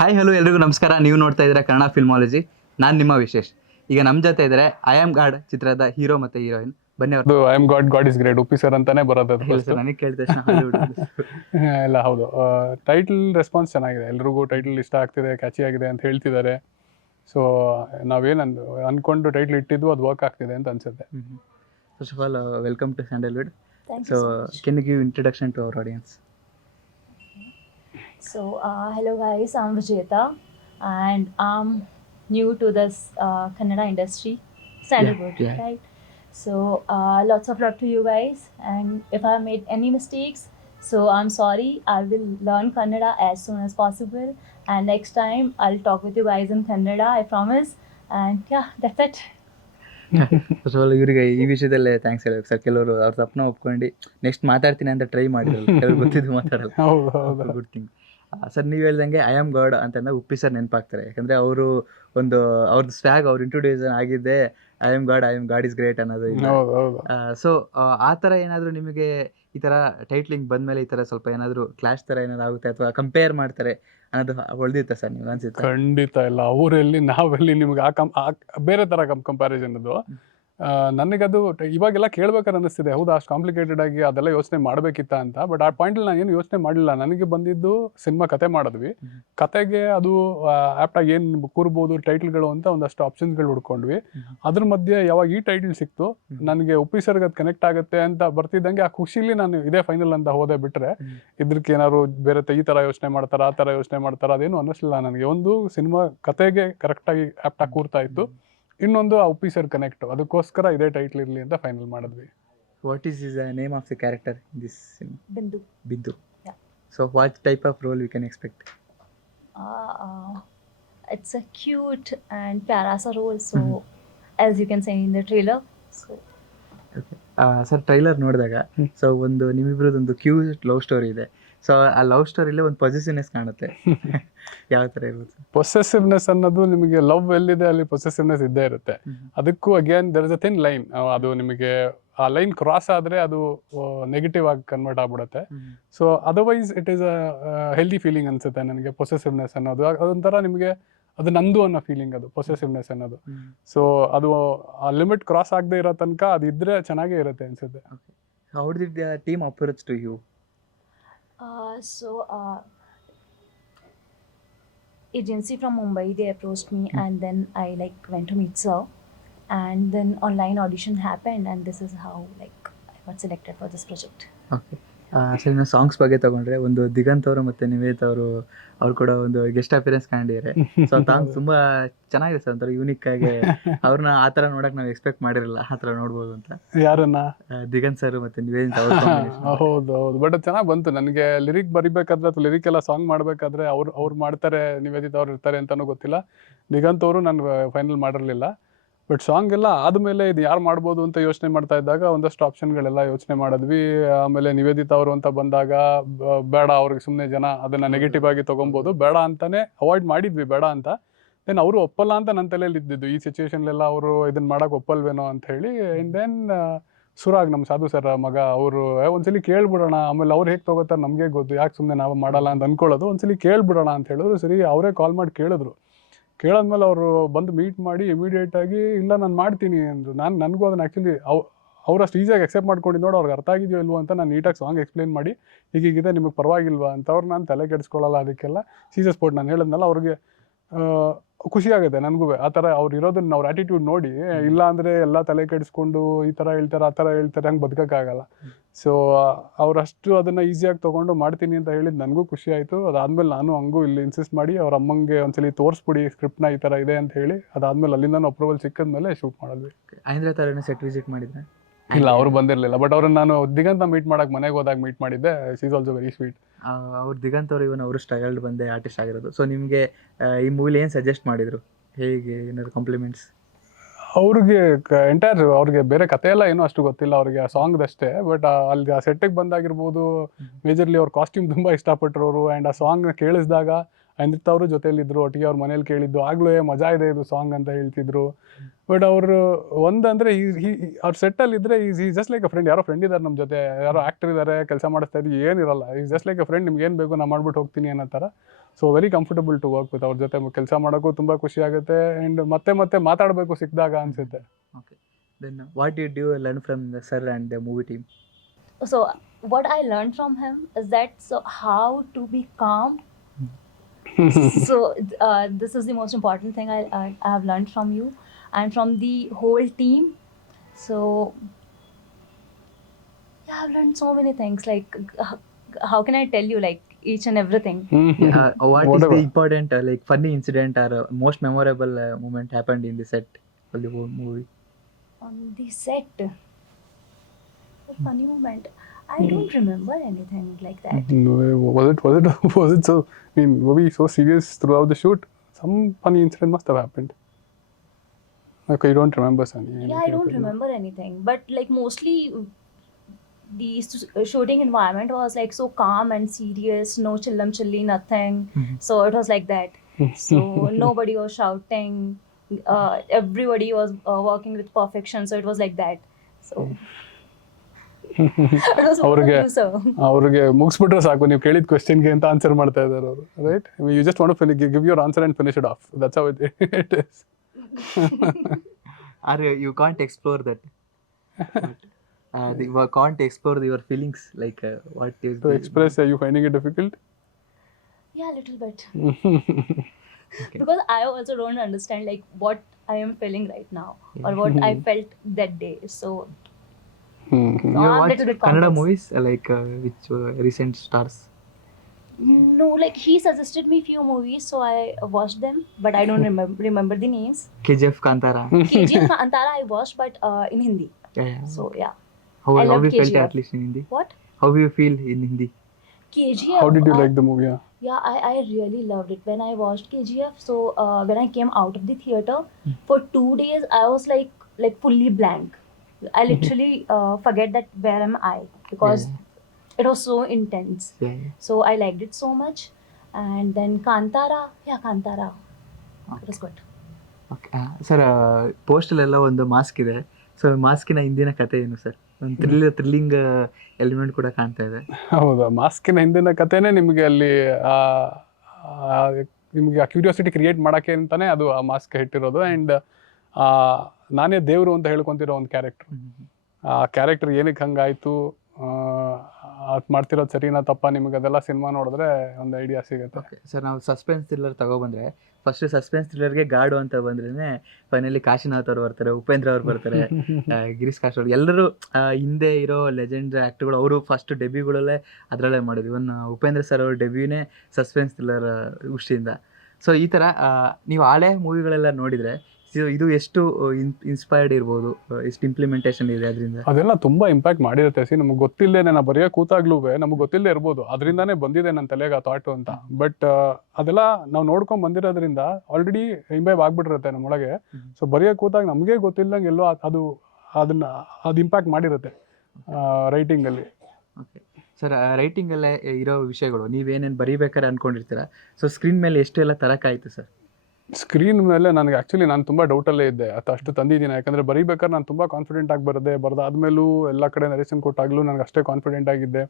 Hi hello ಎಲ್ರಿಗೂ ನಮಸ್ಕಾರ. ನೀವು ನೋಡ್ತಾ ಇದ್ದೀರಾ ಕನ್ನಡ ಫಿಲ್ಮಾಲಜಿ. ನಾನು ನಿಮ್ಮ ವಿಶೇಷ್. ಈಗ ನಮ್ಮ ಜೊತೆ ಇದ್ದಾರೆ ಐ ಆಮ್ ಗಾಡ್ ಚಿತ್ರದ ಹೀರೋ ಮತ್ತು ಹೀರೋಯಿನ್. ಬನ್ನಿ ಅದು I am god god is great Uppi sir ಅಂತಾನೆ ಬರೋದು ಅದು ಇಲ್ಲ first. ಸರ್, ನನಗೆ ಕೇಳಿದ ತಕ್ಷಣ ಹಾಲಿವುಡ್ ಎಲ್ಲ ಹೌದು. ಟೈಟಲ್ ರೆಸ್ಪಾನ್ಸ್ ಚೆನ್ನಾಗಿದೆ, ಎಲ್ರಿಗೂ ಟೈಟಲ್ ಇಷ್ಟ ಆಗ್ತಿದೆ, ಕ್ಯಾಚಿ ಆಗಿದೆ ಅಂತ ಹೇಳ್ತಿದ್ದಾರೆ. ಸೊ ನಾವೇನು ಅನ್ಕೊಂಡು ಟೈಟಲ್ ಇಟ್ಟಿದ್ದು ಅದು ವರ್ಕ್ ಆಗ್ತಿದೆ ಅಂತ ಅನ್ಸುತ್ತೆ. First of all welcome to Sandalwood. Thank so you so much. Can you give introduction to our audience? So, hello guys, I'm Vijeta and I'm new to this Kannada industry, Sandalwood, yeah. right? So, lots of love to you guys, and if I made any mistakes, so I'm sorry. I will learn Kannada as soon as possible, and next time I'll talk with you guys in Kannada, I promise. And yeah, that's it. First of all ಇವರಿಗೆ ಈ ವಿಷಯದಲ್ಲೇ thanks ಹೇಳ್ಬೇಕು sir. ಕೆಲವರು ಅವ್ರ ತಪ್ಪನ ಒಪ್ಕೊಂಡು next ಮಾತಾಡ್ತೀನಿ ಅಂತ try ಮಾಡಿದ್ರು, ಕೆಲವರು ಗೊತ್ತಿದ್ದು ಮಾತಾಡಲ್ಲ. ಹೌದು ಹೌದು. Good thing. ಸರ್, ನೀವು ಹೇಳ್ದಂಗೆ ಐ ಆಮ್ ಗಾಡ್ ಅಂತಂದ್ರೆ ಉಪ್ಪಿ ಸರ್ ನೆನಪಾಗ್ತಾರೆ. ಯಾಕಂದರೆ ಅವರು ಒಂದು ಅವ್ರದ್ದು ಸ್ವ್ಯಾಗ್, ಅವ್ರು ಇಂಟ್ರೊಡ್ಯೂಸ್ ಆಗಿದೆ I am god is great ಅನ್ನೋದು. ಹೌದು ಹೌದು. ಸೊ ಆ ಥರ ಏನಾದರೂ ನಿಮಗೆ ಈ ಥರ ಟೈಟ್ಲಿಂಗ್ ಬಂದಮೇಲೆ ಈ ಥರ ಸ್ವಲ್ಪ ಏನಾದರೂ ಕ್ಲಾಶ್ ಥರ ಏನಾದ್ರು ಆಗುತ್ತೆ ಅಥವಾ ಕಂಪೇರ್ ಮಾಡ್ತಾರೆ ಅನ್ನೋದು ಹೊಳ್ದಿತ್ತ ಸರ್ ನಿಮ್ಗೆ ಅನ್ಸುತ್ತೆ? ಖಂಡಿತ ಇಲ್ಲ. ಅವರೆಲ್ಲಿ ನಾವೆಲ್ಲಿ ನಿಮ್ಗೆ ಬೇರೆ ತರ ಕಂಪ್ಯಾರಿಸನ್ ಅದು. ನನಗದು ಇವಾಗೆಲ್ಲ ಕೇಳ್ಬೇಕಾದ್ರೆ ಅನ್ನಿಸ್ತಿದೆ, ಹೌದು ಅಷ್ಟು ಕಾಂಪ್ಲಿಕೇಟೆಡ್ ಆಗಿ ಅದೆಲ್ಲ ಯೋಚನೆ ಮಾಡಬೇಕಿತ್ತ ಅಂತ. ಬಟ್ ಆ ಪಾಯಿಂಟಲ್ಲಿ ನಾನು ಏನು ಯೋಚನೆ ಮಾಡಲಿಲ್ಲ. ನನಗೆ ಬಂದಿದ್ದು ಸಿನಿಮಾ ಕತೆ ಮಾಡಿದ್ವಿ, ಕತೆಗೆ ಅದು ಆ್ಯಪ್ಟಾಗಿ ಏನು ಕೂರ್ಬೋದು ಟೈಟಲ್ಗಳು ಅಂತ ಒಂದಷ್ಟು ಆಪ್ಷನ್ಸ್ಗಳು ಹುಡ್ಕೊಂಡ್ವಿ. ಅದ್ರ ಮಧ್ಯೆ ಯಾವಾಗ ಈ ಟೈಟಲ್ ಸಿಕ್ತು, ನನಗೆ ಉಪ್ಪಿ ಸರ್ಗೆ ಅದು ಕನೆಕ್ಟ್ ಆಗುತ್ತೆ ಅಂತ ಬರ್ತಿದ್ದಂಗೆ ಆ ಖುಷಿಲಿ ನಾನು ಇದೇ ಫೈನಲ್ ಅಂತ ಹೋದೆ. ಬಿಟ್ಟರೆ ಇದ್ರಕ್ಕೆ ಏನಾದ್ರು ಬೇರೆ ಈ ಥರ ಯೋಚನೆ ಮಾಡ್ತಾರ, ಆ ಥರ ಯೋಚನೆ ಮಾಡ್ತಾರ, ಅದೇನು ಅನ್ನಿಸ್ಲಿಲ್ಲ ನನಗೆ. ಒಂದು ಸಿನಿಮಾ ಕತೆಗೆ ಕರೆಕ್ಟಾಗಿ ಆ್ಯಪ್ಟಾಗಿ ಕೂರ್ತಾ ಇತ್ತು, ಇನ್ನೊಂದು ಆ ಉಪ್ಪಿ ಸರ್ ಕನೆಕ್ಟ್, ಅದಕ್ಕೋಸ್ಕರ ಇದೇ ಟೈಟ್ಲ್ ಇರಲಿ ಅಂತ ಫೈನಲ್ ಮಾಡಿದ್ವಿ. What is the name of the character in this cinema? Bindu. ಬಿದ್ದು. Yeah. So what type of role we can expect? It's a cute and pyara sa role, so as you can see in the trailer. So okay sir, trailer ನೋಡಿದಾಗ so ಒಂದು ನಿಮ್ಮಿಬ್ರದ್ದೊಂದು cute love story ಇದೆ. So ಆ love ಸ್ಟೋರಿಲಿ ಒಂದು positiveness ಕಾಣುತ್ತೆ. ಯಾವ ಥರ ಇರುತ್ತೆ? Possessiveness ಅನ್ನೋದು ನಿಮಗೆ ಲವ್ ಎಲ್ಲಿದೆ ಅಲ್ಲಿ ಪೊಸೆಸಿವ್ನೆಸ್ ಇದ್ದೇ ಇರುತ್ತೆ. ಅದಕ್ಕೂ again there is a thin line. ಅದು ನಿಮಗೆ ಆ ಲೈನ್ ಕ್ರಾಸ್ ಆದರೆ ಅದು ನೆಗೆಟಿವ್ ಆಗಿ ಕನ್ವರ್ಟ್ ಆಗ್ಬಿಡುತ್ತೆ. So otherwise it is a healthy feeling ಅನ್ಸುತ್ತೆ ನನಗೆ ಪೊಸೆಸಿವ್ನೆಸ್ ಅನ್ನೋದು. ಅದೊಂಥರ ನಿಮಗೆ ಅದು ನಂದು ಅನ್ನೋ ಫೀಲಿಂಗ್, ಅದು ಪೊಸೆಸಿವ್ನೆಸ್ ಅನ್ನೋದು. ಸೊ ಅದು ಆ ಲಿಮಿಟ್ ಕ್ರಾಸ್ ಆಗದೆ ಇರೋ ತನಕ ಅದು ಇದ್ರೆ ಚೆನ್ನಾಗೇ ಇರುತ್ತೆ ಅನ್ಸುತ್ತೆ. How did the team approach to you? Agency from Mumbai, they approached me, and then I went to meet sir, and then online audition happened, and this is how I got selected for this project. Okay sir, ಇನ್ನು songs ಬಗ್ಗೆ ತಗೊಂಡ್ರೆ ಒಂದು ದಿಗಂತ್ ಅವರು ಮತ್ತು ನಿವೇತ್ ಅವ್ರು ಕೂಡ ಒಂದು guest appearance ಕಾಣಿದ್ದಾರೆ. So song ತುಂಬ ಚೆನ್ನಾಗಿದೆ ಸರ್, ಒಂಥರ ಯೂನಿಕ್ ಆಗಿ. ಅವ್ರನ್ನ ಆ ಥರ ನೋಡಕ್ಕೆ ನಾವು ಎಕ್ಸ್ಪೆಕ್ಟ್ ಮಾಡಿರಲಿಲ್ಲ, ಆ ಥರ ನೋಡ್ಬೋದು ಅಂತ. ಯಾರನ್ನ? ದಿಗಂತ್ ಸರ್ ಮತ್ತು ನಿವೇದಿತ್ ಅವ್ರ combination. ಹೌದು ಹೌದು. ಬಟ್ ಅದು ಚೆನ್ನಾಗಿ ಬಂತು. ನನಗೆ ಲಿರಿಕ್ ಬರಿಬೇಕಾದ್ರೆ ಅಥವಾ ಲಿರಿಕ್ ಎಲ್ಲ ಸಾಂಗ್ ಮಾಡಬೇಕಾದ್ರೆ ಅವ್ರು ಮಾಡ್ತಾರೆ, ನಿವೇದಿತ್ ಅವ್ರು ಇರ್ತಾರೆ ಅಂತಲೂ ಗೊತ್ತಿಲ್ಲ. ದಿಗಂತ್ ಅವರು ನಾನು ಫೈನಲ್ ಮಾಡಿರಲಿಲ್ಲ. ಬಟ್ ಸಾಂಗ್ ಎಲ್ಲ ಆದಮೇಲೆ ಇದು ಯಾರು ಮಾಡ್ಬೋದು ಅಂತ ಯೋಚನೆ ಮಾಡ್ತಾ ಇದ್ದಾಗ ಒಂದಷ್ಟು ಆಪ್ಷನ್ಗಳೆಲ್ಲ ಯೋಚನೆ ಮಾಡಿದ್ವಿ. ಆಮೇಲೆ ನಿವೇದಿತ ಅವರು ಅಂತ ಬಂದಾಗ ಬೇಡ, ಅವ್ರಿಗೆ ಸುಮ್ಮನೆ ಜನ ಅದನ್ನು ನೆಗೆಟಿವ್ ಆಗಿ ತೊಗೊಬೋದು, ಬೇಡ ಅಂತಾನೆ ಅವಾಯ್ಡ್ ಮಾಡಿದ್ವಿ, ಬೇಡ ಅಂತ. ದೆನ್ ಅವರು ಒಪ್ಪಲ್ಲ ಅಂತ ನನ್ನ ತಲೆಯಲ್ಲಿ ಇದ್ದಿದ್ದು, ಈ ಸಿಚುವೇಶನ್ಲೆಲ್ಲ ಅವರು ಇದನ್ನ ಮಾಡೋಕೆ ಒಪ್ಪಲ್ವೇನೋ ಅಂತ ಹೇಳಿ. ಆ್ಯಂಡ್ ದೆನ್ ಸುರಾಗ್, ನಮ್ಮ ಸಾಧು ಸರ್ ಮಗ, ಅವರು ಒಂದ್ಸಲಿ ಕೇಳ್ಬಿಡೋಣ, ಆಮೇಲೆ ಅವ್ರು ಹೇಗೆ ತೊಗೋತಾರೆ ನಮಗೆ ಗೊತ್ತು, ಯಾಕೆ ಸುಮ್ಮನೆ ನಾವು ಮಾಡಲ್ಲ ಅಂತ ಅಂದ್ಕೊಳ್ಳೋದು, ಒಂದ್ಸಲಿ ಕೇಳ್ಬಿಡೋಣ ಅಂತ ಹೇಳಿದ್ರು. ಸರಿ, ಅವರೇ ಕಾಲ್ ಮಾಡಿ ಕೇಳಿದ್ರು. ಕೇಳಾದ್ಮೇಲೆ ಅವರು ಬಂದು ಮೀಟ್ ಮಾಡಿ ಇಮಿಡಿಯೇಟಾಗಿ ಇಲ್ಲ ನಾನು ಮಾಡ್ತೀನಿ ಅಂದರು. ನನಗೂ ಅದನ್ನು ಆ್ಯಕ್ಚುಲಿ ಅವರಷ್ಟು ಈಸಿಯಾಗಿ ಎಕ್ಸೆಪ್ಟ್ ಮಾಡ್ಕೊಂಡಿದ್ದು ನೋಡಿ, ಅವ್ರಿಗೆ ಅರ್ಥ ಆಗಿದೆಯೋ ಇಲ್ವೋ ಅಂತ ನಾನು ನೀಟಾಗಿ ಸಾಂಗ್ ಎಕ್ಸ್ಪ್ಲೇನ್ ಮಾಡಿ ಹೀಗಿದೆ ನಿಮಗೆ ಪರವಾಗಿಲ್ವಾ ಅಂತ. ಅವ್ರು ನಾನು ತಲೆ ಕೆಡಿಸ್ಕೊಳ್ಳಲ್ಲ ಅದಕ್ಕೆಲ್ಲ. ಸೀರಿಯಸ್ ಸ್ಪೋರ್ಟ್ ನಾನು ಹೇಳಿದ್ನಲ್ಲ, ಅವ್ರಿಗೆ ಖುಷಿಯಾಗುತ್ತೆ ನನಗೂ ಆ ಥರ ಅವ್ರು ಇರೋದನ್ನ, ಅವ್ರ ಆ್ಯಟಿಟ್ಯೂಡ್ ನೋಡಿ. ಇಲ್ಲ ಅಂದರೆ ಎಲ್ಲ ತಲೆ ಕೆಡಿಸ್ಕೊಂಡು ಈ ಥರ ಹೇಳ್ತಾರೆ, ಆ ಥರ ಹೇಳ್ತಾರೆ, ಹಂಗೆ ಬದುಕೋಕ್ಕಾಗಲ್ಲ. ಸೊ ಅವರಷ್ಟು ಅದನ್ನು ಈಸಿಯಾಗಿ ತೊಗೊಂಡು ಮಾಡ್ತೀನಿ ಅಂತ ಹೇಳಿದ್ದು ನನಗೂ ಖುಷಿ ಆಯಿತು. ಅದಾದಮೇಲೆ ನಾನು ಹಂಗೂ ಇಲ್ಲಿ ಇನ್ಸಿಸ್ಟ್ ಮಾಡಿ ಅವ್ರ ಅಮ್ಮಂಗೆ ಒಂದ್ಸಲಿ ತೋರಿಸ್ಬಿಡಿ ಸ್ಕ್ರಿಪ್ಟ್ನ, ಈ ಥರ ಇದೆ ಅಂತ ಹೇಳಿ. ಅದಾದಮೇಲೆ ಅಲ್ಲಿಂದ ಅಪ್ರೂವಲ್ ಸಿಕ್ಕಿದ್ಮೇಲೆ ಶೂಟ್ ಮಾಡಿದ್ವಿ. ಐಂದ್ರ ಥರನೇ ಸೆಟ್ ವಿಸಿಟ್ ಮಾಡಿದ್ದೆ? ಇಲ್ಲ, ಅವರು ಬಂದಿರಲಿಲ್ಲ. ಬಟ್ ಅವ್ರನ್ನ ನಾನು ದಿಗಂತ ಮೀಟ್ ಮಾಡಕ್ಕೆ ಮನೆಗೆ ಹೋದಾಗ ಮೀಟ್ ಮಾಡಿದ್ದೆ. She is also very sweet. ಅವ್ರು ದಿಗಂತ್ ಅವರು ಅವರು ಸ್ಟ್ರಗಲ್ಡ್ ಬಂದೆ ಆರ್ಟಿಸ್ಟ್ ಆಗಿರೋದು. ಸೊ ನಿಮಗೆ ಈ ಮೂವಿಲಿ ಏನು ಸಜೆಸ್ಟ್ ಮಾಡಿದರು? ಹೇಗೆ ಏನಾದ್ರು ಕಾಂಪ್ಲಿಮೆಂಟ್ಸ್? ಅವ್ರಿಗೆ ಅವ್ರಿಗೆ ಬೇರೆ ಕತೆ ಎಲ್ಲ ಏನೂ ಅಷ್ಟು ಗೊತ್ತಿಲ್ಲ, ಅವ್ರಿಗೆ ಆ ಸಾಂಗ್ದಷ್ಟೇ. ಬಟ್ ಅಲ್ಲಿ ಆ ಸೆಟ್ಟಿಗೆ ಬಂದಾಗಿರ್ಬೋದು, ಮೇಜರ್ಲಿ ಅವ್ರ ಕಾಸ್ಟ್ಯೂಮ್ ತುಂಬ ಇಷ್ಟಪಟ್ಟರು ಅವರು. ಆ್ಯಂಡ್ ಆ ಸಾಂಗ್ನ ಕೇಳಿಸಿದಾಗ ಅನಿತ್ ಅವರು ಜೊತೆಲಿದ್ರು, ಒಟ್ಟಿಗೆ ಅವ್ರ ಮನೇಲಿ ಕೇಳಿದ್ದು, ಆಗ್ಲೂ ಮಜಾ ಇದೆ ಇದು ಸಾಂಗ್ ಅಂತ ಹೇಳ್ತಿದ್ರು. ಬಟ್ ಅವರು ಒಂದಂದ್ರೆ ಅವ್ರ ಸೆಟ್ಟಲ್ಲಿ ಇದ್ರೆ is just like a friend. ಯಾರೋ ಫ್ರೆಂಡ್ ಇದ್ದಾರೆ ನಮ್ಮ ಜೊತೆ, ಯಾರೋ ಆಕ್ಟರ್ ಇದ್ದಾರೆ, ಕೆಲಸ ಮಾಡಿಸ್ತಾ ಇದ್ವಿ, ಏನಿರಲ್ಲ. Is just like a friend, ನಿಮ್ಗೆ ಏನು ಬೇಕು ನಾ ಮಾಡ್ಬಿಟ್ಟು ಹೋಗ್ತೀನಿ ಅನ್ನೋ ಥರ. So very comfortable to work with. ಅವ್ರ ಜೊತೆ ಕೆಲಸ ಮಾಡೋಕ್ಕೂ ತುಂಬ ಖುಷಿ ಆಗುತ್ತೆ. ಆ್ಯಂಡ್ ಮತ್ತೆ ಮಾತಾಡಬೇಕು ಸಿಕ್ಕಿದಾಗ ಅನ್ಸುತ್ತೆ. Okay. Then what did you learn from the sir and the movie team? So what I learned from him is that how to be calm. So this is the most important thing I have learned from you and from the whole team. So yeah, I've learned so many things. Like how can I tell you like each and everything? What is Whatever. the important like funny incident or most memorable moment happened in the set of the whole movie? On the set, a funny moment. I don't remember anything like that. Was it so? I mean, were we so serious throughout the shoot? Some funny incident must have happened. Okay, you don't remember, Sunny? Yeah, I don't remember anything. But like mostly the shooting environment was like so calm and serious, no chillam chilli, nothing. So it was like that. So nobody was shouting. Everybody was working with perfection. So it was like that. So it was over to you, sir. ಅವ್ರಿಗೆ ಮುಗಿಸ್ಬಿಟ್ರೆ ಸಾಕು, ನೀವು ಕೇಳಿದ ಕ್ವೆಶ್ಚನ್ಗೆ ಅಂತ answer ಮಾಡ್ತಾ ಇದ್ದಾರೆ ಅವರು, right? You just want to give your answer and finish it off. That's how it is. Or you can't explore that. You can't explore your feelings like what is To express, are you finding it difficult? Yeah, a little bit. Because I also don't understand like what I am feeling right now or what I felt that day. So you I'm watch little bit Kannada complex. movies like which recent stars? No, like he suggested me few movies, so I watched them, but I don't remember the names. KGF, Kantara. KGF, Kantara I watched, but in Hindi. Yeah. So yeah. How I loved you felt KGF. at least in Hindi? What? How you feel in Hindi? KGF. How did you like the movie? Yeah, I really loved it when I watched KGF. So when I came out of the theater, for 2 days I was like fully blank. I literally forget that where am I, because it was so intense. Yeah. So I liked it so much. And then Kantara, it was good. Okay sir, ಪೋಸ್ಟಲ್ಲೆಲ್ಲ ಒಂದು mask ಇದೆ. So ಮಾಸ್ಕಿನ ಹಿಂದಿನ ಕತೆ ಏನು sir? ಒಂದು thrilling element ಕೂಡ ಕಾಣ್ತಾ ಇದೆ. ಹೌದಾ? ಮಾಸ್ಕಿನ ಹಿಂದಿನ ಕಥೆನೇ ನಿಮಗೆ ಅಲ್ಲಿ ನಿಮಗೆ ಆ ಕ್ಯೂರಿಯಾಸಿಟಿ ಕ್ರಿಯೇಟ್ ಮಾಡೋಕ್ಕೆ ಅಂತಾನೆ ಅದು ಆ ಮಾಸ್ಕ್ ಇಟ್ಟಿರೋದು. ಆ್ಯಂಡ್ ನಾನೇ ದೇವರು ಅಂತ ಹೇಳ್ಕೊತಿರೋ ಒಂದು ಕ್ಯಾರೆಕ್ಟರ್. ಆ ಕ್ಯಾರೆಕ್ಟರ್ ಏನಕ್ಕೆ ಹಂಗಾಯಿತು, ಅದು ಮಾಡ್ತಿರೋದು ಸರಿನಾ ತಪ್ಪಾ, ನಿಮಗೆ ಅದೆಲ್ಲ ಸಿನಿಮಾ ನೋಡಿದ್ರೆ ಒಂದು ಐಡಿಯಾ ಸಿಗುತ್ತೆ. ಓಕೆ ಸರ್, ನಾವು ಸಸ್ಪೆನ್ಸ್ ಥ್ರಿಲ್ಲರ್ ತಗೊಬಂದ್ರೆ ಫಸ್ಟ್ ಸಸ್ಪೆನ್ಸ್ ಥ್ರಿಲ್ಲರ್ಗೆ ಗಾಡು ಅಂತ ಬಂದ್ರೇ ಫೈನಲಿ ಕಾಶಿನಾಥ್ ಅವ್ರು ಬರ್ತಾರೆ, ಉಪೇಂದ್ರ ಅವ್ರು ಬರ್ತಾರೆ, ಗಿರೀಶ್ ಕಾಶ್ ಅವ್ರು, ಎಲ್ಲರೂ ಹಿಂದೆ ಇರೋ ಲೆಜೆಂಡ್ ಆ್ಯಕ್ಟರ್ಗಳು. ಅವರು ಫಸ್ಟ್ ಡೆಬ್ಯೂಗಳಲ್ಲೇ ಅದರಲ್ಲೇ ಮಾಡಿದ್ರು. ಇವನ್ ಉಪೇಂದ್ರ ಸರ್ ಅವ್ರ ಡೆಬ್ಯೂನೇ ಸಸ್ಪೆನ್ಸ್ ಥ್ರಿಲ್ಲರ್ ಉಷ್ಟಿಂದ. ಸೊ ಈ ಥರ ನೀವು ಹಳೆ ಮೂವಿಗಳೆಲ್ಲ ನೋಡಿದರೆ ಇದು ಎಷ್ಟು ಇನ್ಸ್ಪೈರ್ಡ್ ಇರ್ಬೋದು, ಎಷ್ಟು ಇಂಪ್ಲಿಮೆಂಟೇಷನ್ ಇದೆ ಅದರಿಂದ? ಅದೆಲ್ಲ ತುಂಬ ಇಂಪ್ಯಾಕ್ಟ್ ಮಾಡಿರುತ್ತೆ. ನಮ್ಗೆ ಗೊತ್ತಿಲ್ಲದೆ ನಾವು ಬರೆಯೋ ಕೂತಾಗ್ಲೂ ನಮ್ಗೆ ಗೊತ್ತಿಲ್ಲದೆ ಇರ್ಬೋದು, ಅದರಿಂದಾನೇ ಬಂದಿದೆ ನನ್ನ ತಲೆಗೆ ಆ ಥಾಟು ಅಂತ. ಬಟ್ ಅದೆಲ್ಲ ನಾವು ನೋಡ್ಕೊಂಡು ಬಂದಿರೋದ್ರಿಂದ ಆಲ್ರೆಡಿ ಇಂಬೈಬ್ ಆಗ್ಬಿಟ್ಟಿರುತ್ತೆ ನಮ್ಮೊಳಗೆ. ಸೊ ಬರೆಯೋ ಕೂತಾಗ ನಮಗೆ ಗೊತ್ತಿಲ್ಲದಂಗೆ ಎಲ್ಲೋ ಅದು ಇಂಪ್ಯಾಕ್ಟ್ ಮಾಡಿರುತ್ತೆ ರೈಟಿಂಗಲ್ಲಿ. ಓಕೆ ಸರ್, ರೈಟಿಂಗಲ್ಲೇ ಇರೋ ವಿಷಯಗಳು ನೀವೇನೇನು ಬರೀಬೇಕಾದ್ರೆ ಅಂದ್ಕೊಂಡಿರ್ತೀರ, ಸೊ ಸ್ಕ್ರೀನ್ ಮೇಲೆ ಎಷ್ಟೆಲ್ಲ ತರಕಾಯಿತು ಸರ್? ಸ್ಕ್ರೀನ್ ಮೇಲೆ ನನಗೆ ಆ್ಯಕ್ಚುಲಿ ನಾನು ತುಂಬ ಡೌಟಲ್ಲೇ ಇದ್ದೆ, ಅಷ್ಟು ತಂದಿದ್ದೀನಿ. ಯಾಕಂದರೆ ಬರೀಬೇಕಾದ್ರೆ ನಾನು ತುಂಬ ಕಾನ್ಫಿಡೆಂಟ್ ಆಗಿ ಬರೆದಾದ್ಮೇಲೂ ಎಲ್ಲ ಕಡೆ ನರೇಷನ್ ಕೊಟ್ಟಾಗಲೂ ನನಗೆ ಅಷ್ಟೇ ಕಾನ್ಫಿಡೆಂಟ್ ಆಗಿದ್ದೆ.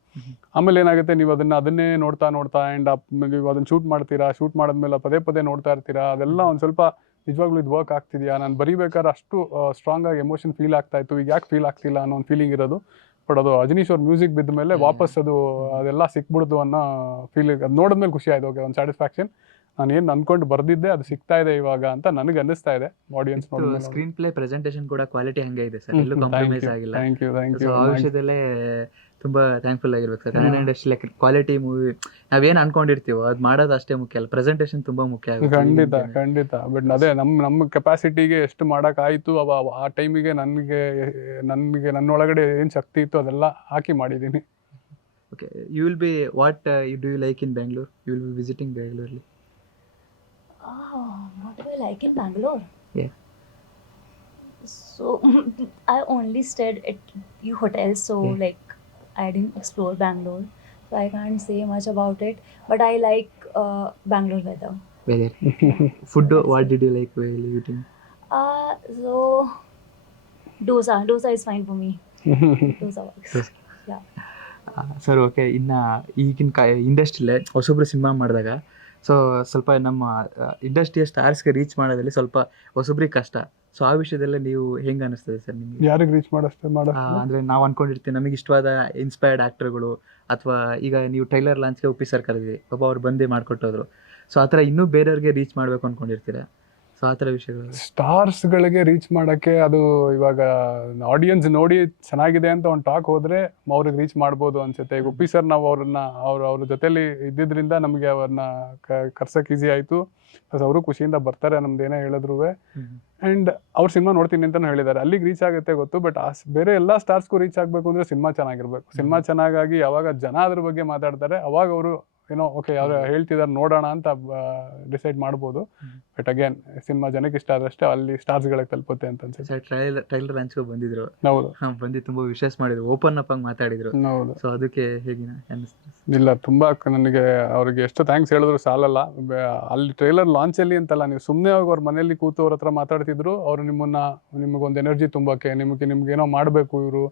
ಆಮೇಲೆ ಏನಾಗುತ್ತೆ, ನೀವು ಅದನ್ನೇ ನೋಡ್ತಾ ಆ್ಯಂಡ್ ನೀವು ಅದನ್ನು ಶೂಟ್ ಮಾಡಿದ್ಮೇಲೆ ಪದೇ ನೋಡ್ತಾ ಇರ್ತೀರಾ. ಅದೆಲ್ಲ ಒಂದು ಸ್ವಲ್ಪ ನಿಜವಾಗ್ಲೂ ಇದು ವರ್ಕ್ ಆಗ್ತಿದೆಯಾ, ನಾನು ಬರೀಬೇಕಾದ್ರೆ ಅಷ್ಟು ಸ್ಟ್ರಾಂಗ್ ಆಗಿ ಎಮೋಷನ್ ಫೀಲ್ ಆಗ್ತಾ ಇತ್ತು, ಈಗ ಯಾಕೆ ಫೀಲ್ ಆಗ್ತಿಲ್ಲ ಅನ್ನೋ ಒಂದು ಫೀಲಿಂಗ್ ಇರೋದು. ಬಟ್ ಅದು ಅಜನೀಶ್ ಅವ್ರ ಮ್ಯೂಸಿಕ್ ಬಿದ್ದ ಮೇಲೆ ವಾಪಸ್ ಅದೆಲ್ಲ ಸಿಕ್ಬಿಡ್ದು ಅನ್ನೋ ಫೀಲಿಂಗ್, ಅದು ನೋಡಿದ್ಮೇಲೆ ಖುಷಿ ಆಯ್ತು. ಓಕೆ, ಒಂದು ಸ್ಯಾಟಿಸ್ಫ್ಯಾಕ್ಷನ್. ನಾನು ಏನು ಅನ್ಕೊಂಡು ಬರ್ದಿದ್ದೆ ಅದು ಸಿಗ್ತಾ ಇದೆ ಇವಾಗ ಅಂತ ನನಗೆ ಅನ್ನಿಸ್ತಾ ಇದೆ ಆಡಿಯನ್ಸ್ ನೋಡಿದ್ಮೇಲೆ. ಸ್ಕ್ರೀನ್ ಪ್ಲೇ ಪ್ರೆಸೆಂಟೇಷನ್ ಕೂಡ ಕ್ವಾಲಿಟಿ ಹಂಗೆ ಇದೆ ಸರ್, ಎಲ್ಲೂ ಕಾಂಪ್ರಮೈಸ್ ಆಗಿಲ್ಲ. Thank you. ಆ ವಿಷಯದಲ್ಲೇ ತುಂಬಾ ಥ್ಯಾಂಕ್ಫುಲ್ ಆಗಿರ್ಬೇಕು ಸರ್. Kannada industry like quality movie ನಾವೇನು ಅನ್ಕೊಂಡಿರ್ತೀವೋ ಅದು ಮಾಡೋದು ಅಷ್ಟೇ ಮುಖ್ಯ ಅಲ್ಲ, ಪ್ರೆಸೆಂಟೇಷನ್ ತುಂಬಾ ಮುಖ್ಯ ಆಗುತ್ತೆ. ಖಂಡಿತ. ಬಟ್ ಅದೇ ನಮ್ಮ ಕೆಪಾಸಿಟಿಗೆ ಎಷ್ಟು ಮಾಡೋಕ್ಕಾಯಿತು ಆ ಟೈಮಿಗೆ ನನಗೆ ನನ್ನೊಳಗಡೆ ಏನು ಶಕ್ತಿ ಇತ್ತು ಅದೆಲ್ಲ ಹಾಕಿ ಮಾಡಿದ್ದೀನಿ. Okay, you will be what you do like in Bangalore? You will be visiting ಬ್ಯಾಂಗ್ಳೂರ್ಲಿ? What do I like in Bangalore? Yeah. So I only stayed at few hotels, so like I didn't explore Bangalore, so I can't say much about it. But I like Bangalore weather. Weather. Food, what did you like while eating? So dosa is fine for me. Dosa works. Dosa. Yeah. Sir okay, ಇನ್ನು ಈಗಿನ ಇಂಡಸ್ಟ್ರಿಲೇ ಹೊಸೊಬ್ರು cinema ಮಾಡಿದಾಗ so ಸ್ವಲ್ಪ ನಮ್ಮ ಇಂಡಸ್ಟ್ರಿಯ ಸ್ಟಾರ್ಸ್ಗೆ reach ಮಾಡೋದ್ರಲ್ಲಿ ಸ್ವಲ್ಪ ಹೊಸೊಬ್ರಿಗೆ ಕಷ್ಟ. So ಆ ವಿಷಯದಲ್ಲೇ ನೀವು ಹೆಂಗೆ ಅನಿಸ್ತದೆ ಸರ್ ನಿಮಗೆ? ಯಾರಿಗೆ ರೀಚ್ ಅಂದರೆ ನಾವು ಅಂದ್ಕೊಂಡಿರ್ತೀವಿ ನಮಗೆ ಇಷ್ಟವಾದ ಇನ್ಸ್ಪೈರ್ಡ್ ಆ್ಯಕ್ಟರ್ಗಳು, ಅಥವಾ ಈಗ ನೀವು ಟ್ರೈಲರ್ ಲಾಂಚ್ಗೆ ಉಪ್ಪಿ ಸರ್ ಕರೆದ್ವಿ, ಪಾಪ ಅವ್ರು ಬಂದೇ ಮಾಡಿಕೊಟ್ಟೋದ್ರು. ಸೊ ಆ ಥರ ಇನ್ನೂ ಬೇರೆಯವ್ರಿಗೆ ರೀಚ್ ಮಾಡಬೇಕು ಅಂದ್ಕೊಂಡಿರ್ತೀರಾ? ಸೊ ಆ ಥರ ವಿಷಯಗಳು ಸ್ಟಾರ್ಸ್ಗಳಿಗೆ ರೀಚ್ ಮಾಡೋಕ್ಕೆ ಅದು ಇವಾಗ ಆಡಿಯನ್ಸ್ ನೋಡಿ ಚೆನ್ನಾಗಿದೆ ಅಂತ ಒಂದು ಟಾಕ್ ಹೋದರೆ ಅವ್ರಿಗೆ ರೀಚ್ ಮಾಡ್ಬೋದು ಅನ್ಸುತ್ತೆ. ಈಗ ಉಪ್ಪಿ ಸರ್ ನಾವು ಅವ್ರ ಜೊತೆಲಿ ಇದ್ದಿದ್ದರಿಂದ ನಮಗೆ ಅವ್ರನ್ನ ಕರ್ಸಕ್ಕೆ ಈಸಿ ಆಯಿತು. ಪ್ಲಸ್ ಅವರು ಖುಷಿಯಿಂದ ಬರ್ತಾರೆ ನಮ್ದು ಏನೇ ಹೇಳಿದ್ರು. ಆ್ಯಂಡ್ ಅವ್ರ ಸಿನಿಮಾ ನೋಡ್ತೀನಿ ಅಂತಲೂ ಹೇಳಿದ್ದಾರೆ. ಅಲ್ಲಿಗೆ ರೀಚ್ ಆಗುತ್ತೆ ಗೊತ್ತು, ಬಟ್ ಬೇರೆ ಎಲ್ಲ ಸ್ಟಾರ್ಸ್ಗೂ ರೀಚ್ ಆಗಬೇಕು ಅಂದರೆ ಸಿನಿಮಾ ಚೆನ್ನಾಗಿರ್ಬೇಕು. ಸಿನಿಮಾ ಚೆನ್ನಾಗಾಗಿ ಯಾವಾಗ ಜನ ಅದ್ರ ಬಗ್ಗೆ ಮಾತಾಡ್ತಾರೆ ಅವಾಗ ಅವರು ಏನೋ ಓಕೆ ಯಾರು ಹೇಳ್ತಿದ್ದಾರೆ ನೋಡೋಣ ಅಂತ ಡಿಸೈಡ್ ಮಾಡ್ಬೋದು. ಬಟ್ ಅಗೇನ್ ಸಿನಿಮಾ ಜನಕ್ಕೆ ಇಷ್ಟ ಆದಷ್ಟೇ ಅಲ್ಲಿ ಸ್ಟಾರ್ಸ್ಗಳಿಗೆ ತಲುಪುತ್ತೆ ಅಂತ ಅನ್ಸುತ್ತೆ. ಸರ್ ಟ್ರೈಲರ್ ಲಾಂಚ್ಗೆ ಬಂದಿದ್ರು, ಹೌದು ಬಂದು ತುಂಬ ವಿಶೇಷ ಮಾಡಿದ್ರು, ಓಪನ್ ಅಪ್ ಆಗಿ ಮಾತಾಡಿದ್ರು. ಹೌದು. ಸೊ ಅದಕ್ಕೆ ಹೇಗಿನ ಅನ್ನಿಸ್ತು? ಇಲ್ಲ, ತುಂಬ ನನಗೆ ಅವ್ರಿಗೆ ಎಷ್ಟು ಥ್ಯಾಂಕ್ಸ್ ಹೇಳಿದ್ರು ಸಾಲಲ್ಲ. ಅಲ್ಲಿ ಟ್ರೈಲರ್ ಲಾಂಚಲ್ಲಿ ಅಂತಲ್ಲ, ನೀವು ಸುಮ್ಮನೆ ಹೋಗಿ ಅವ್ರ ಮನೇಲಿ ಕೂತು ಅವ್ರ ಹತ್ರ ಮಾತಾಡ್ತಿದ್ರು. ಅವರು ನಿಮಗೊಂದು ಎನರ್ಜಿ ತುಂಬಕ್ಕೆ, ನಿಮ್ಗೇನೋ ಮಾಡಬೇಕು, ಇವರು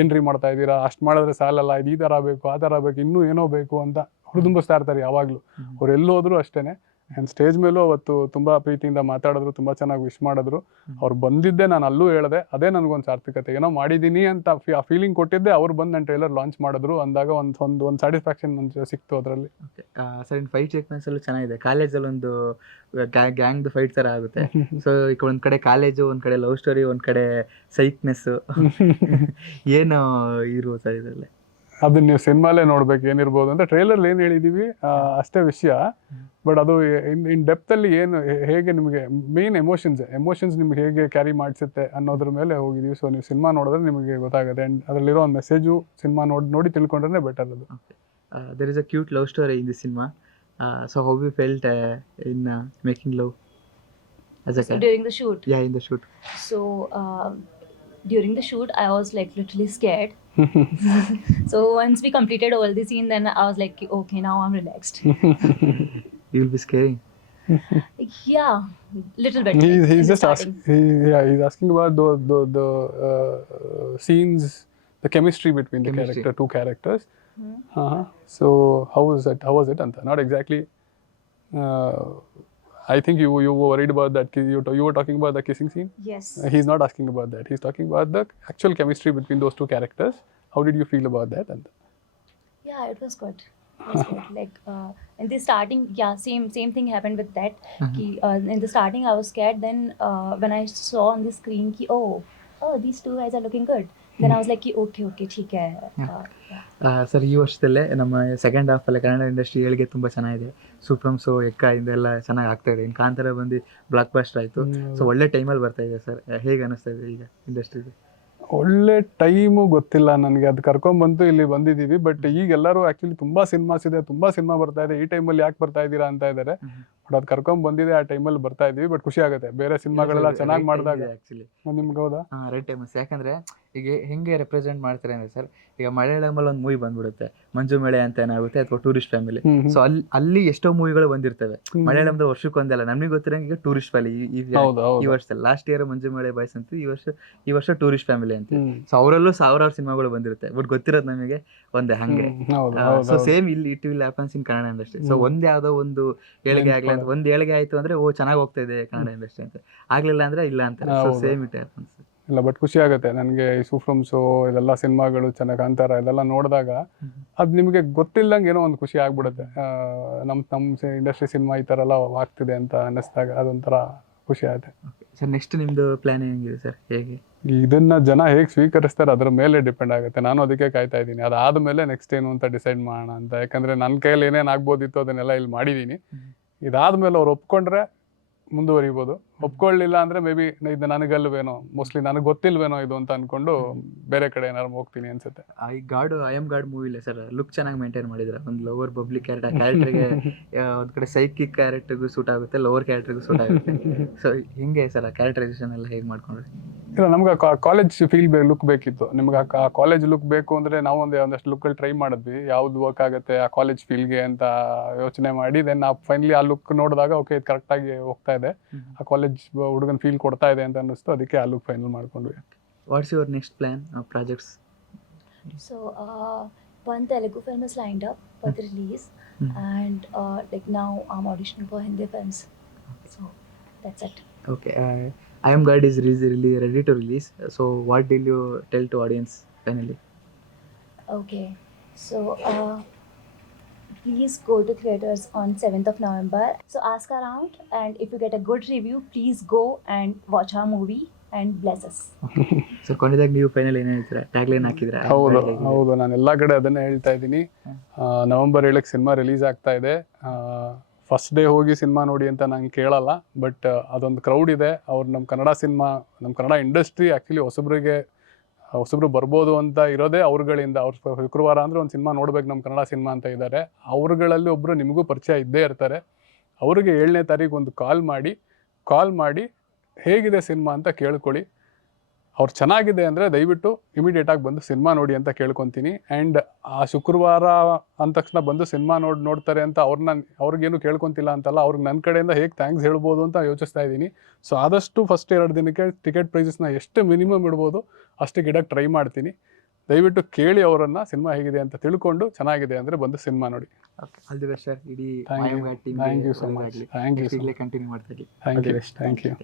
ಏನ್ರಿ ಮಾಡ್ತಾ ಇದ್ದೀರಾ, ಅಷ್ಟು ಮಾಡಿದ್ರೆ ಸಾಲಲ್ಲ, ಇದು ಈ ಥರ ಬೇಕು ಆ ಥರ ಬೇಕು, ಇನ್ನೂ ಏನೋ ಬೇಕು ಅಂತ ಹುರಿದುಂಬಿಸ್ತಾ ಇರ್ತಾರೆ ಯಾವಾಗಲೂ. ಅವ್ರು ಎಲ್ಲೋದ್ರು ಅಷ್ಟೇನೆ. ಆ್ಯಂಡ್ ಸ್ಟೇಜ್ ಮೇಲೂ ಅವತ್ತು ತುಂಬ ಪ್ರೀತಿಯಿಂದ ಮಾತಾಡಿದ್ರು, ತುಂಬ ಚೆನ್ನಾಗಿ ವಿಶ್ ಮಾಡಿದ್ರು. ಅವ್ರು ಬಂದಿದ್ದೆ ನಾನು ಅಲ್ಲೂ ಹೇಳಿದೆ, ಅದೇ ನನಗೊಂದು ಸಾರ್ಥಕತೆ, ಏನೋ ಮಾಡಿದ್ದೀನಿ ಅಂತ ಆ ಫೀಲಿಂಗ್ ಕೊಟ್ಟಿದ್ದೆ. ಅವ್ರು ಬಂದು ನನ್ನ ಟ್ರೈಲರ್ ಲಾಂಚ್ ಮಾಡಿದ್ರು ಅಂದಾಗ ಒಂದು ಸ್ಯಾಟಿಸ್ಫ್ಯಾಕ್ಷನ್ ನನಗೆ ಸಿಕ್ತು ಅದರಲ್ಲಿ. ಓಕೆ ಸರ್, ಇನ್ನು ಫೈಟ್ ಸೀಕ್ವೆನ್ಸಲ್ಲೂ ಚೆನ್ನಾಗಿದೆ. ಕಾಲೇಜಲ್ಲಿ ಒಂದು ಗ್ಯಾಂಗ್ದು ಫೈಟ್ ಥರ ಆಗುತ್ತೆ. ಸೊ ಈಗ ಒಂದು ಕಡೆ ಕಾಲೇಜು, ಒಂದು ಕಡೆ ಲವ್ ಸ್ಟೋರಿ, ಒಂದು ಕಡೆ ಸೈಕ್ನೆಸ್ಸು ಏನು ಇರುವ ಸರ್ ಇದರಲ್ಲಿ? ಅದನ್ನ ನೀವು ಸಿನಿಮಾಲೇ ನೋಡ್ಬೇಕು ಏನಿರ್ಬೋದು ಅಂತ. ಟ್ರೈಲರ್ ಏನು ಹೇಳಿದೀವಿ ಅಷ್ಟೇ ವಿಷಯ. ಬಟ್ ಅದು ಇನ್ ಡೆಪ್ತಲ್ಲಿ ಏನು ಹೇಗೆ ನಿಮಗೆ ಮೇನ್ ಎಮೋಷನ್ಸ್ ನಿಮ್ಗೆ ಹೇಗೆ ಕ್ಯಾರಿ ಮಾಡಿಸುತ್ತೆ ಅನ್ನೋದ್ರ ಮೇಲೆ ಹೋಗಿದೀವಿ. ಸೊ ನೀವು ಸಿನಿಮಾ ನೋಡಿದ್ರೆ ನಿಮಗೆ ಗೊತ್ತಾಗುತ್ತೆ. ಆ್ಯಂಡ್ ಅದರಲ್ಲಿರೋ ಒಂದು ಮೆಸೇಜು ಸಿನಿಮಾ ನೋಡಿ ತಿಳ್ಕೊಂಡ್ರೆ ಬೆಟರ್ ಅದು. There is a cute love story in this cinema. So how you felt in making love as a character? During the shoot. Yeah, in the shoot. So during the shoot, I was like literally scared. So once we completed all the scene, then I was like, okay, now I'm relaxed. You will be scaring. Yeah, little bit. He's just asking. He's asking about the scenes, the chemistry between the two characters. So how was it? Anta? Not exactly. I think you were worried about that. You were talking about the kissing scene. Yes. He's not asking about that. He's talking about the actual chemistry between those two characters. How did you feel about that? Yeah, it was good. Like in the starting, yeah, same thing happened with that. In the starting, I was scared. Then when I saw on the screen, oh, these two guys are looking good. Then I was like, okay, ठीक है. Sir, ಈ ವರ್ಷದಲ್ಲೇ ನಮ್ಮ second ಹಾಫಲ್ಲೇ Kannada industry ಏಳಿಗೆ ತುಂಬ ಚೆನ್ನಾಗಿದೆ. ಸೂಪ್ರಮ್ show, ಎಕ್ಕ ಇದೆಲ್ಲ ಚೆನ್ನಾಗಿ ಆಗ್ತಾ ಇದೆ. ಇನ್ನು ಕಾಂತಾರ ಬಂದು ಬ್ಲಾಕ್ ಬಸ್ಟರ್ ಆಯಿತು. ಸೊ ಒಳ್ಳೆ ಟೈಮಲ್ಲಿ ಬರ್ತಾ ಇದೆ ಸರ್. ಹೇಗೆ ಅನ್ನಿಸ್ತಾ ಇದೆ ಈಗ ಇಂಡಸ್ಟ್ರಿಗೆ? ಒಳ್ಳೆ ಟೈಮು ಗೊತ್ತಿಲ್ಲ ನನಗೆ, ಅದು ಕರ್ಕೊಂಡ್ಬಂತು ಇಲ್ಲಿ ಬಂದಿದ್ದೀವಿ. ಬಟ್ ಈಗ ಎಲ್ಲರೂ ಆ್ಯಕ್ಚುಲಿ ತುಂಬ ಸಿನಿಮಾಸ್ ಇದೆ, ತುಂಬ ಸಿನಿಮಾ ಬರ್ತಾ ಇದೆ, ಈ ಟೈಮಲ್ಲಿ ಯಾಕೆ ಬರ್ತಾ ಇದ್ದೀರಾ ಅಂತ ಇದ್ದಾರೆ. ಬಟ್ ಅದು ಕರ್ಕೊಂಡ್ ಬಂದಿದೆ, ಆ ಟೈಮಲ್ಲಿ ಬರ್ತಾ ಇದೀವಿ. ಬಟ್ ಖುಷಿ ಆಗುತ್ತೆ ಬೇರೆ ಸಿನಿಮಾಗಳೆಲ್ಲ ಚೆನ್ನಾಗಿ ಮಾಡಿದಾಗ. ಆ್ಯಕ್ಚುಲಿ ನಿಮ್ಗೆ ಹೌದಾ? Right times. ಯಾಕಂದರೆ ಈಗ ಹೆಂಗೆ ರೆಪ್ರೆಸೆಂಟ್ ಮಾಡ್ತಾರೆ ಅಂದರೆ ಸರ್, ಈಗ ಮಲಯಾಳಮಲ್ಲಿ ಒಂದು ಮೂವಿ ಬಂದ್ಬಿಡುತ್ತೆ, ಮಂಜು ಮಳೆ ಅಂತ ಏನಾಗುತ್ತೆ, ಅಥವಾ ಟೂರಿಸ್ಟ್ ಫ್ಯಾಮಿಲಿ. ಸೊ ಅಲ್ಲಿ ಎಷ್ಟೋ ಮೂವಿಗಳು ಬಂದಿರ್ತವೆ ಮಲಯಾಳಂದ, ವರ್ಷಕ್ಕೊಂದಲ್ಲ. ನಮಗೆ ಗೊತ್ತಿರಂಗೆ ಈಗ ಟೂರಿಸ್ಟ್ ಫ್ಯಾಮಿಲಿ ಈ ವರ್ಷದಲ್ಲಿ, ಲಾಸ್ಟ್ ಇಯರ್ ಮಂಜು ಮಳೆ ಬಾಯ್ಸ್ ಅಂತ, ಈ ವರ್ಷ ಟೂರಿಸ್ಟ್ ಫ್ಯಾಮಿಲಿ ಅಂತ. ಸೊ ಅವರಲ್ಲೂ ಸಾವಿರಾರು ಸಿನಿಮಾಗಳು ಬಂದಿರುತ್ತೆ. ಬಟ್ ಗೊತ್ತಿರೋದು ನಮಗೆ ಒಂದೇ ಹಂಗೆ. ಸೊ ಸೇಮ್ ಇಲ್ಲಿ it will happens in Kannada industry. So ಒಂದ್ ಯಾವುದೋ ಒಂದು ಏಳಿಗೆ ಆಗ್ಲಿ ಅಂತ, ಒಂದ್ ಏಳಿಗೆ ಆಯ್ತು ಅಂದ್ರೆ ಓ ಚೆನ್ನಾಗಿ ಹೋಗ್ತಾ ಇದೆ ಕನ್ನಡ ಇಂಡಸ್ಟ್ರಿ ಅಂತ, ಆಗ್ಲಿಲ್ಲ ಅಂದ್ರೆ ಇಲ್ಲ ಅಂತ. So same it happens. ಇಲ್ಲ, ಬಟ್ ಖುಷಿ ಆಗುತ್ತೆ ನನಗೆ. ಈ ಸೂಫ್ರಮ್ಸು ಇದೆಲ್ಲ ಸಿನಿಮಾಗಳು ಚೆನ್ನಾಗಿ ಕಾಂತಾರ ಇದೆಲ್ಲ ನೋಡಿದಾಗ ಅದು ನಿಮಗೆ ಗೊತ್ತಿಲ್ಲಂಗೆ ಏನೋ ಒಂದು ಖುಷಿ ಆಗ್ಬಿಡುತ್ತೆ. ನಮ್ಮ ಇಂಡಸ್ಟ್ರಿ ಸಿನಿಮಾ ಈ ಥರ ಎಲ್ಲ ಆಗ್ತಿದೆ ಅಂತ ಅನ್ನಿಸ್ದಾಗ ಅದೊಂಥರ ಖುಷಿ ಆಗುತ್ತೆ. ಸರ್, ನೆಕ್ಸ್ಟ್ ನಿಮ್ಮದು ಪ್ಲಾನ್ ಹೆಂಗಿದೆ ಸರ್? ಹೇಗೆ ಇದನ್ನ ಜನ ಹೇಗೆ ಸ್ವೀಕರಿಸ್ತಾರೆ ಅದ್ರ ಮೇಲೆ ಡಿಪೆಂಡ್ ಆಗುತ್ತೆ. ನಾನು ಅದಕ್ಕೆ ಕಾಯ್ತಾ ಇದ್ದೀನಿ, ಅದಾದಮೇಲೆ ನೆಕ್ಸ್ಟ್ ಏನು ಅಂತ ಡಿಸೈಡ್ ಮಾಡೋಣ ಅಂತ. ಯಾಕಂದರೆ ನನ್ನ ಕೈಯಲ್ಲಿ ಏನೇನು ಆಗ್ಬೋದಿತ್ತು ಅದನ್ನೆಲ್ಲ ಇಲ್ಲಿ ಮಾಡಿದ್ದೀನಿ. ಇದಾದ್ಮೇಲೆ ಅವ್ರು ಒಪ್ಕೊಂಡ್ರೆ ಮುಂದುವರಿಬೋದು, ಒಪ್ಕೊಳ್ಳಿಲ್ಲ ಅಂದರೆ ಮೇ ಬಿ ಇದು ನನಗಲ್ವೇನೋ, ಮೋಸ್ಟ್ಲಿ ನನಗೆ ಗೊತ್ತಿಲ್ವೇನೋ ಇದು ಅಂತ ಅಂದ್ಕೊಂಡು ಬೇರೆ ಕಡೆ ಏನಾರು ಹೋಗ್ತೀನಿ ಅನ್ಸುತ್ತೆ. ಈ ಐ ಆಮ್ ಗಾಡ್ ಮೂವಿಲೇ ಸರ್ ಲುಕ್ ಚೆನ್ನಾಗಿ ಮೇಂಟೈನ್ ಮಾಡಿದ್ರೆ, ಒಂದು ಲೋವರ್ ಪಬ್ಲಿಕ್ ಕ್ಯಾರೆಕ್ಟರ್ಗೆ ಒಂದು ಕಡೆ ಸೈಕಿಕ್ ಕ್ಯಾರೆಕ್ಟರ್ಗೂ ಸೂಟ್ ಆಗುತ್ತೆ, ಲೋವರ್ ಕ್ಯಾರೆಕ್ಟರ್ಗೂ ಸೂಟ್ ಆಗುತ್ತೆ. ಸೊ ಹಿಂಗೆ ಸರ್ ಆ ಕ್ಯಾರೆಕ್ಟರೈಸೇಷನ್ ಎಲ್ಲ ಹೇಗೆ ಮಾಡ್ಕೊಂಡ್ರೆ? ಇಲ್ಲ ನಮ್ಗೆ ಕಾಲೇಜ್ ಫೀಲ್ ಲುಕ್ ಬೇಕಿತ್ತು. ನಿಮ್ಗೆ ಆ ಕಾಲೇಜ್ ಲುಕ್ ಬೇಕು ಅಂದರೆ ನಾವು ಒಂದಷ್ಟು ಲುಕ್ಗಳು ಟ್ರೈ ಮಾಡಿದ್ವಿ, ಯಾವ್ದು ವರ್ಕ್ ಆಗುತ್ತೆ ಆ ಕಾಲೇಜ್ ಫೀಲ್ಗೆ ಅಂತ ಯೋಚನೆ ಮಾಡಿ. ದೆನ್ ಆ ಫೈನಲಿ ಆ ಲುಕ್ ನೋಡಿದಾಗ ಓಕೆ ಇದು ಕರೆಕ್ಟಾಗಿ ಹೋಗ್ತಾ ಇದೆ, ಆ ಕಾಲೇಜ್ ಹುಡುಗನ ಫೀಲ್ ಕೊಡ್ತಾ ಇದೆ ಅಂತ ಅನ್ನಿಸ್ತು. ಅದಕ್ಕೆ ಆ ಲುಕ್ ಫೈನಲ್ ಮಾಡ್ಕೊಂಡ್ವಿ. What's your next plan projects? So, one Telugu film is lined up for the release, and like now I'm auditioning for Hindi films. So that's it. Okay, I Am God is really ready to release. So what will you tell to audience finally? Okay, so please go to theaters on 7th of November. So ask around, and if you get a good review, please go and watch our movie and bless us. So ಕೊನೆದಾಗ ನೀವು final ಏನು ಹೇಳ್ತೀರಾ? Tagline ಹಾಕಿದ್ರೆ? ಹೌದು, ನಾನು ಎಲ್ಲ ಕಡೆ ಅದನ್ನೇ ಹೇಳ್ತಾ ಇದ್ದೀನಿ. ನವೆಂಬರ್ 7ಕ್ಕೆ ಸಿನಿಮಾ ರಿಲೀಸ್ ಆಗ್ತಾ ಇದೆ. ಫಸ್ಟ್ ಡೇ ಹೋಗಿ ಸಿನಿಮಾ ನೋಡಿ ಅಂತ ನಂಗೆ ಕೇಳಲ್ಲ, ಬಟ್ ಅದೊಂದು ಕ್ರೌಡ್ ಇದೆ. ಅವ್ರು ನಮ್ಮ ಕನ್ನಡ ಇಂಡಸ್ಟ್ರಿ ಆ್ಯಕ್ಚುಲಿ ಹೊಸಬ್ರು ಬರ್ಬೋದು ಅಂತ ಇರೋದೇ ಅವ್ರುಗಳಿಂದ. ಅವ್ರು ಶುಕ್ರವಾರ ಅಂದರೆ ಒಂದು ಸಿನಿಮಾ ನೋಡ್ಬೇಕು ನಮ್ಮ ಕನ್ನಡ ಸಿನಿಮಾ ಅಂತ ಇದ್ದಾರೆ. ಅವ್ರುಗಳಲ್ಲಿ ಒಬ್ಬರು ನಿಮಗೂ ಪರಿಚಯ ಇದ್ದೇ ಇರ್ತಾರೆ. ಅವ್ರಿಗೆ 7ನೇ ತಾರೀಕು ಒಂದು ಕಾಲ್ ಮಾಡಿ ಹೇಗಿದೆ ಸಿನಿಮಾ ಅಂತ ಕೇಳ್ಕೊಳ್ಳಿ. ಅವ್ರು ಚೆನ್ನಾಗಿದೆ ಅಂದರೆ ದಯವಿಟ್ಟು ಇಮಿಡಿಯೇಟಾಗಿ ಬಂದು ಸಿನಿಮಾ ನೋಡಿ ಅಂತ ಕೇಳ್ಕೊತೀನಿ. ಆ್ಯಂಡ್ ಆ ಶುಕ್ರವಾರ ಅಂದ ತಕ್ಷಣ ಬಂದು ಸಿನಿಮಾ ನೋಡ್ತಾರೆ ಅಂತ ಅವ್ರಿಗೇನು ಕೇಳ್ಕೊತಿಲ್ಲ ಅಂತಲ್ಲ, ಅವ್ರಿಗೆ ನನ್ನ ಕಡೆಯಿಂದ ಹೇಗೆ ಥ್ಯಾಂಕ್ಸ್ ಹೇಳ್ಬೋದು ಅಂತ ಯೋಚಿಸ್ತಾ ಇದ್ದೀನಿ. ಸೊ ಆದಷ್ಟು ಫಸ್ಟ್ 2 ದಿನಕ್ಕೆ ಟಿಕೆಟ್ ಪ್ರೈಸಸ್ನ ಎಷ್ಟು ಮಿನಿಮಮ್ ಇಡ್ಬೋದು ಅಷ್ಟಕ್ಕೆ ಇಡಕ್ಕೆ ಟ್ರೈ ಮಾಡ್ತೀನಿ. ದಯವಿಟ್ಟು ಕೇಳಿ ಅವರನ್ನು, ಸಿನಿಮಾ ಹೇಗಿದೆ ಅಂತ ತಿಳ್ಕೊಂಡು ಚೆನ್ನಾಗಿದೆ ಅಂದರೆ ಬಂದು ಸಿನಿಮಾ ನೋಡಿ. All the best sir. ಇಡೀ thank you so much. Thank you continue ಮಾಡ್ತಾ ಇದ್ದೀವಿ. Thank you.